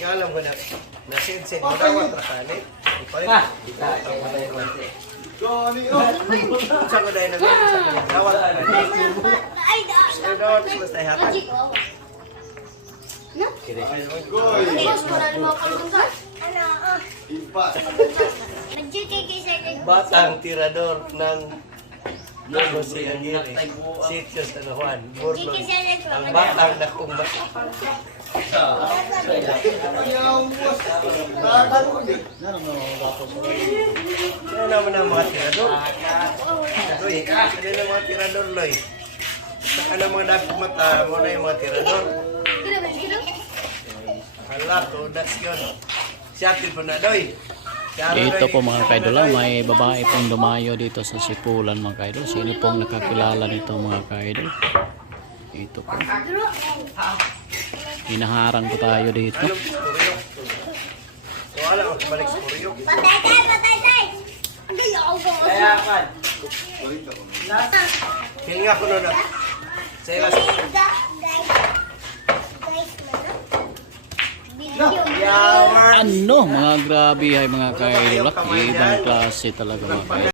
Alam ko na, nasin-sin mo daw ang trakali. Ipalit. Sa ko dahil nag-iisa na dawat. Sir daw, mas tayo hatan. Batang tirador ng Jose Aguirre, Sitio San Juan, Burlon, ang batang nakong bata. Ano naman ang mga tirador? Loy, ano na mga tirador, Loy? Saka na mga dapat mata, mo na yung mga tirador. Hala, tudas yun. Siyatin po na, Loy. Ito po mga kaidol, may babae pong dumayo dito sa Sipulan mga kaidol. Sino pong nakakilala nito mga kaidol? Ito po. Hinaharang po tayo dito. Wala ako balik sa Puryok. Patay! Layakan. Hinga ko nun. Sa ilas. Ano mga grabe ay mga kaidol. Ibang klase talaga mga kaidol.